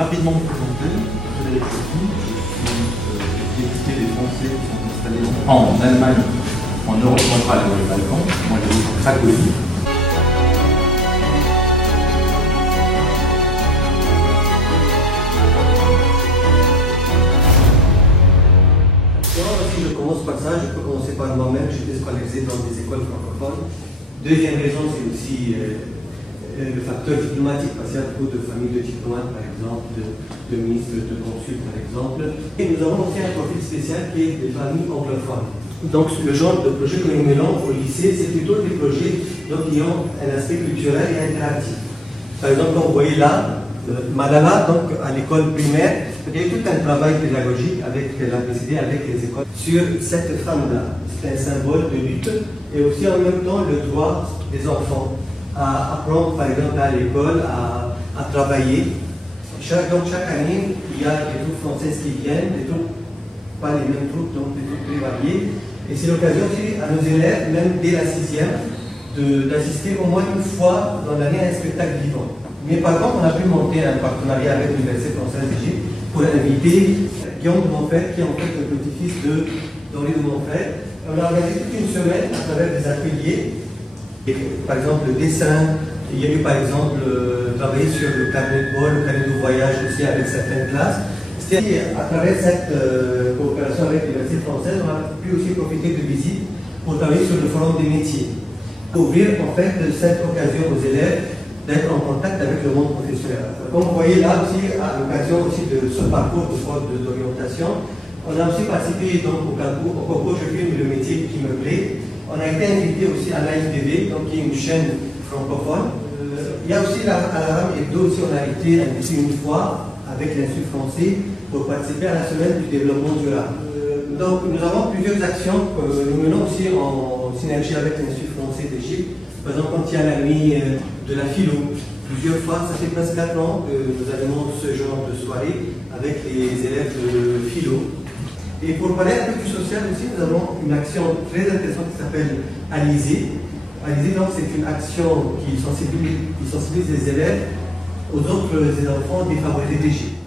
rapidement me présenter. Frédéric Sophie, je suis député des Français qui sont installés en Allemagne, en Europe centrale et dans les Balkans. Moi, j'habite en Cracovie. Si je commence par ça, je peux commencer par moi-même. J'étais scolarisé dans des écoles francophones. Deuxième raison, c'est aussi le facteur diplomatique, parce qu'il y a beaucoup de familles de diplomates, par exemple, de ministres, de consuls, par exemple. Et nous avons aussi un profil spécial qui est des familles anglophones. Donc, le genre de projet que nous menons au lycée, c'est plutôt des projets qui ont un aspect culturel et interactif. Par exemple, vous voyez là, Malala, donc à l'école primaire, il y a eu tout un travail pédagogique avec la BCD, avec les écoles, sur cette femme-là. C'est un symbole de lutte et aussi en même temps le droit des enfants à apprendre, par exemple, à l'école, à travailler. Donc chaque année, il y a des troupes françaises qui viennent, des troupes, pas les mêmes troupes, donc des troupes très variées. Et c'est l'occasion aussi à nos élèves, même dès la 6e, d'assister au moins une fois dans l'année à un spectacle vivant. Mais par contre, on a pu monter un partenariat avec l'Université française d'Égypte pour inviter Guillaume de Montfort, qui est en fait le petit-fils d'Henri de Montfort. On a organisé toute une semaine à travers des ateliers, et, par exemple le dessin, il y a eu par exemple travailler sur le carnet de bord, le carnet de voyage aussi avec certaines classes. C'est à travers cette coopération avec l'Université française, on a pu aussi profiter de visites pour travailler sur le forum des métiers. Ouvrir en fait cette occasion aux élèves d'être en contact avec le monde professionnel. Comme vous voyez là aussi, à l'occasion aussi de ce parcours d'orientation, on a aussi participé donc au concours Je filme le métier qui me plaît. On a été invité aussi à l'AFTV, donc qui est une chaîne francophone. Il y a aussi à la rame Hebdo aussi, on a été invité une fois avec l'Institut français pour participer à la semaine du développement durable. Donc nous avons plusieurs actions que nous menons aussi en synergie avec l'Institut français d'Égypte. Par exemple, quand il y a la nuit de la philo, plusieurs fois, ça fait presque 4 ans que nous animons ce genre de soirée avec les élèves de philo. Et pour parler un peu plus social aussi, nous avons une action très intéressante qui s'appelle Alizé. Alizé, donc, c'est une action qui sensibilise les élèves aux autres enfants défavorisés d'Égypte.